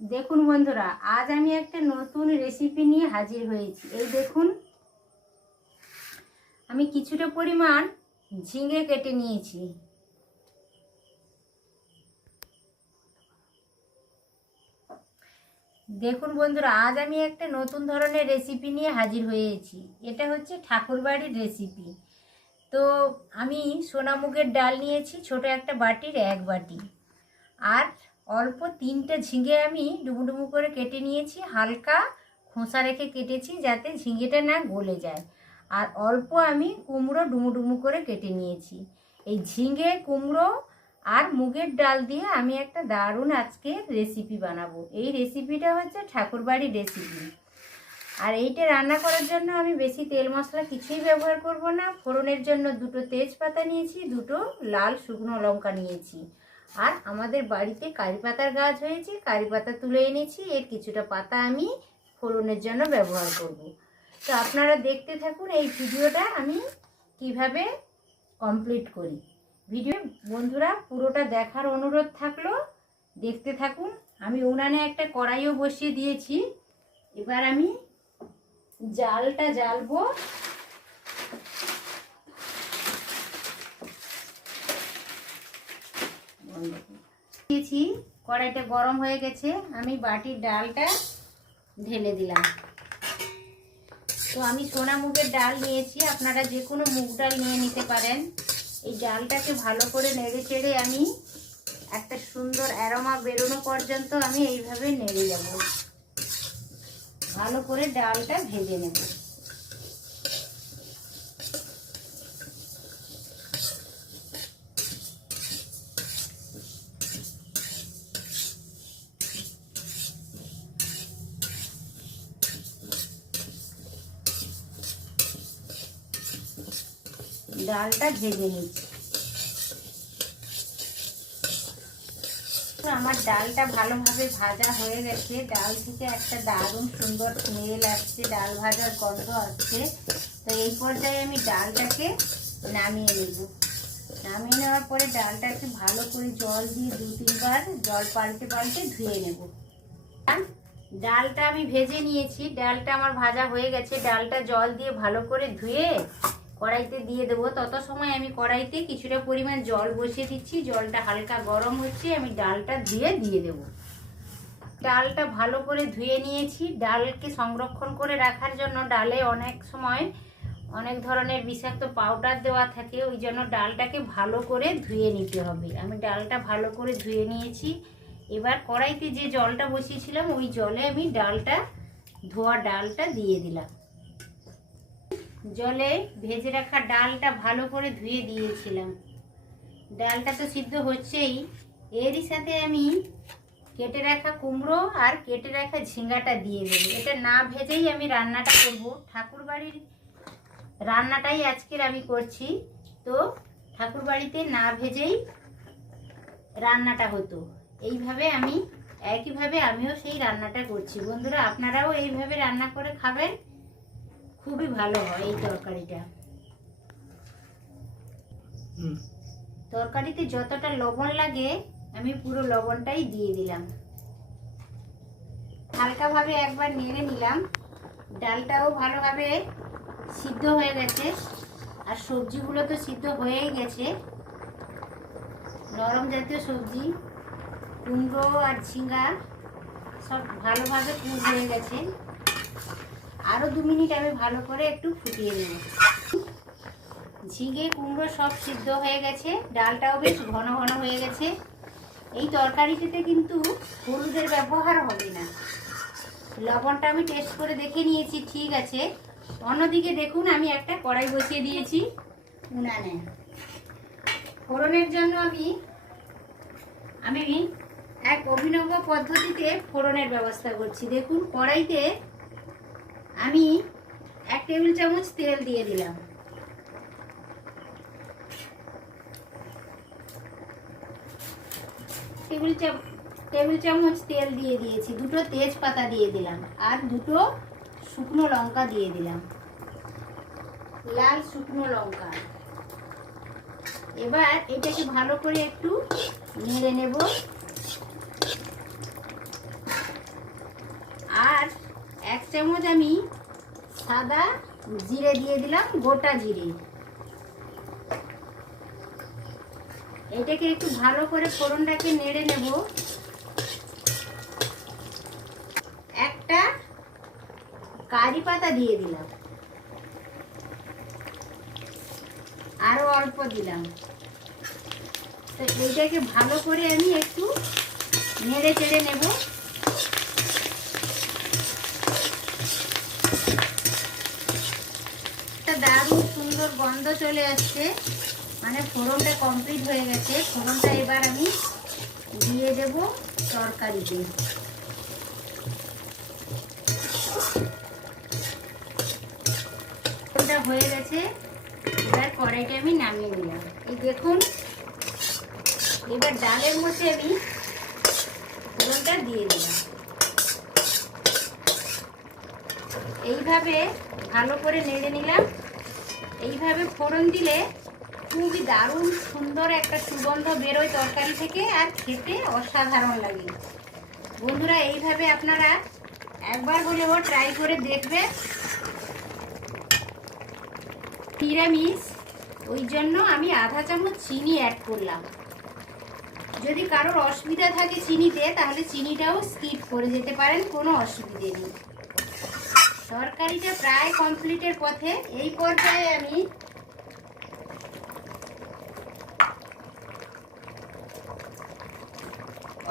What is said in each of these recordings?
দেখুন বন্ধুরা, আজ আমি একটা নতুন রেসিপি নিয়ে হাজির হয়েছি। এই দেখুন, আমি কিছুটা পরিমাণ ঝিঙে কেটে নিয়েছি। দেখুন বন্ধুরা, আজ আমি একটা নতুন ধরনের রেসিপি নিয়ে হাজির হয়েছি। এটা হচ্ছে ঠাকুরবাড়ির রেসিপি তো আমি সোনামুগের ডাল নিয়েছি, ছোট একটা বাটির এক বাটি। আর অল্প তিনটে ঝিঙে আমি ডুবু করে কেটে নিয়েছি, হালকা খোসা রেখে কেটেছি যাতে ঝিঙেটা না গলে যায়। আর অল্প আমি কুমড়ো ডুমু ডুমু করে কেটে নিয়েছি। এই ঝিঙে, কুমড়ো আর মুগের ডাল দিয়ে আমি একটা দারুণ আজকে রেসিপি বানাবো। এই রেসিপিটা হচ্ছে ঠাকুরবাড়ির রেসিপি আর এইটা রান্না করার জন্য আমি বেশি তেল মশলা কিছুই ব্যবহার করব না। ফোড়নের জন্য দুটো তেজপাতা নিয়েছি, দুটো লাল শুকনো লঙ্কা নিয়েছি। আর আমাদের বাড়িতে কারি পাতার গাছ হয়েছে, কারি পাতা তুলে এনেছি, এর কিছুটা পাতা আমি ফোড়নের জন্য ব্যবহার করব। তো আপনারা দেখতে থাকুন এই ভিডিওটা আমি কীভাবে কমপ্লিট করি। ভিডিও বন্ধুরা, পুরোটা দেখার অনুরোধ থাকল, দেখতে থাকুন। আমি উনানে একটা কড়াইও বসিয়ে দিয়েছি। এবার আমি জালটা জ্বালবো। দিয়েছি, কড়াইটা গরম হয়ে গেছে, আমি বাটির ডালটা ঢেলে দিলাম। তো আমি সোনা মুগের ডাল নিয়েছি, আপনারা যে কোনো মুগ ডাল নিয়ে নিতে পারেন। এই ডালটাকে ভালো করে নেড়ে চেড়ে আমি একটা সুন্দর অ্যারোমা বেরোনো পর্যন্ত আমি এইভাবে নেড়ে যাব ভালো করে ডালটা ভেজে নেব। ডালটা ভেজে নিচ্ছি। আমার ডালটা ভালোভাবে ভাজা হয়ে গেছে। ডাল থেকে একটা দারুণ সুন্দর স্মেল আসছে, ডাল ভাজার গন্ধ আসছে। তো এই পর্যায়ে আমি ডালটাকে নামিয়ে নেব। নামিয়ে নেওয়ার পরে ডালটাকে ভালো করে জল দিয়ে দু তিনবার জল পাল্টে পাল্টে ধুয়ে নেব। ডালটা আমি ভেজে নিয়েছি। ডালটা আমার ভাজা হয়ে গেছে। ডালটা জল দিয়ে ভালো করে ধুয়ে কড়াইতে দিয়ে দেবো। তত সময় আমি কড়াইতে কিছুটা পরিমাণ জল বসিয়ে দিচ্ছি। জলটা হালকা গরম হচ্ছে, আমি ডালটা দিয়ে দিয়ে দেব। ডালটা ভালো করে ধুয়ে নিয়েছি। ডালকে সংরক্ষণ করে রাখার জন্য ডালে অনেক সময় অনেক ধরনের বিষাক্ত পাউডার দেওয়া থাকে। ওই জন্য ডালটাকে ভালো করে ধুয়ে নিতে হবে। আমি ডালটা ভালো করে ধুয়ে নিয়েছি। এবার কড়াইতে যে জলটা বসিয়েছিলাম, ওই জলে আমি ডালটা, ধোয়া ডালটা দিয়ে দিলাম। জলে ভেজে রাখা ডালটা ভালো করে ধুয়ে দিয়েছিলাম। ডালটা তো সিদ্ধ হচ্ছেই। এরই সাথে আমি কেটে রাখা কুমড়ো আর কেটে রাখা ঝিঙ্গাটা দিয়ে দেবো। এটা না ভেজেই আমি রান্নাটা করব। ঠাকুর বাড়ির রান্নাটাই আজকের আমি করছি। তো ঠাকুর বাড়িতে না ভেজেই রান্নাটা হতো। এইভাবে আমি, একইভাবে আমিও সেই রান্নাটা করছি। বন্ধুরা, আপনারাও এইভাবে রান্না করে খাবেন। খুবই ভালো হয় এই তরকারিটা। তরকারিতে যতটা লবণ লাগে আমি পুরো লবণটাই দিয়ে দিলাম। হালকাভাবে একবার নেড়ে নিলাম। ডালটাও ভালোভাবে সিদ্ধ হয়ে গেছে। আর সবজিগুলো তো সিদ্ধ হয়েই গেছে। নরম জাতীয় সবজি কুমড়ো আর ঝিঙ্গা সব ভালোভাবে কুক হয়ে গেছে। আরও দু মিনিট আমি ভালো করে একটু ফুটিয়ে নেব। ঝিঙে, কুমড়ো সব সিদ্ধ হয়ে গেছে। ডালটাও বেশ ঘন ঘন হয়ে গেছে। এই তরকারিটিতে কিন্তু হলুদের ব্যবহার হবে না। লবণটা আমি টেস্ট করে দেখে নিয়েছি, ঠিক আছে। অন্যদিকে দেখুন, আমি একটা কড়াই বসিয়ে দিয়েছি উনানে। ফোড়নের জন্য আমি আমি এক অভিনব পদ্ধতিতে ফোড়নের ব্যবস্থা করছি। দেখুন, কড়াইতে আমি এক টেবিল চামচ তেল দিয়ে দিলাম। টেবিল টেবিল চামচ তেল দিয়ে দিয়েছি, দুটো তেজপাতা দিয়ে দিলাম আর দুটো শুকনো লঙ্কা দিয়ে দিলাম। লাল শুকনো লঙ্কা। এবার এটাকে ভালো করে একটু নেড়ে নেব। এক চামচ আমি সাদা জিরে দিয়ে দিলাম, গোটা জিরে। এটাকে একটু ভালো করে ফোড়নটাকে নেড়ে নেব। একটা কারি পাতা দিয়ে দিলাম। আরও অল্প দিলাম। তো এইটাকে ভালো করে আমি একটু নেড়ে চেড়ে নেব একটা দারুণ সুন্দর গন্ধ চলে আসছে। মানে ফোড়নটা কমপ্লিট হয়ে গেছে। ফোড়নটা এবার আমি দিয়ে দেব তরকারিতে। ফোড়নটা হয়ে গেছে। এবার কড়াইটা আমি নামিয়ে নিলাম। এই দেখুন, এবার ডালের মধ্যে আমি ফোড়নটা দিয়ে দিলাম। এইভাবে ভালো করে নেড়ে নিলাম। এইভাবে ফোড়ন দিলে খুবই দারুণ সুন্দর একটা সুগন্ধ বেরোয় তরকারি থেকে আর খেতে অসাধারণ লাগে। বন্ধুরা, এইভাবে আপনারা একবার হলেও ট্রাই করে দেখবেন। নিরামিষ, ওই জন্য আমি আধা চামচ চিনি অ্যাড করলাম। যদি কারোর অসুবিধা থাকে চিনিতে, তাহলে চিনিটাও স্কিপ করে যেতে পারেন, কোনো অসুবিধে নেই। তরকারিটা প্রায় কমপ্লিটের পথে। এই পর্যায়ে আমি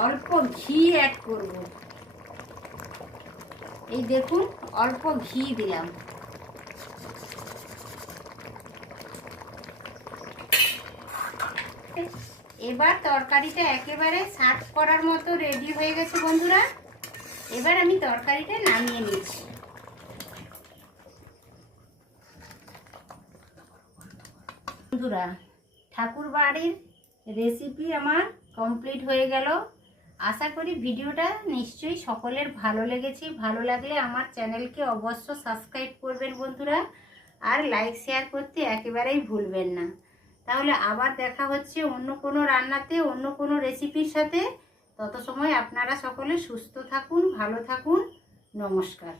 অল্প ঘি অ্যাড করব। এই দেখুন, অল্প ঘি দিলাম। এবার তরকারিটা একেবারে সার্ভ করার মতো রেডি হয়ে গেছে বন্ধুরা। এবার আমি তরকারিটা নামিয়ে নিচ্ছি। বন্ধুরা ঠাকুর বাড়ির রেসিপি আমার কমপ্লিট হয়ে গেল। আশা করি ভিডিওটা নিশ্চয়ই সকলের ভালো লেগেছে। ভালো লাগলে আমার চ্যানেলকে অবশ্য সাবস্ক্রাইব করবেন বন্ধুরা, আর লাইক শেয়ার করতে একেবারেই ভুলবেন না। তাহলে আবার দেখা হচ্ছে অন্য কোনো রান্নাতে, অন্য কোনো রেসিপির সাথে। তত সময় আপনারা সকলে সুস্থ থাকুন, ভালো থাকুন। নমস্কার।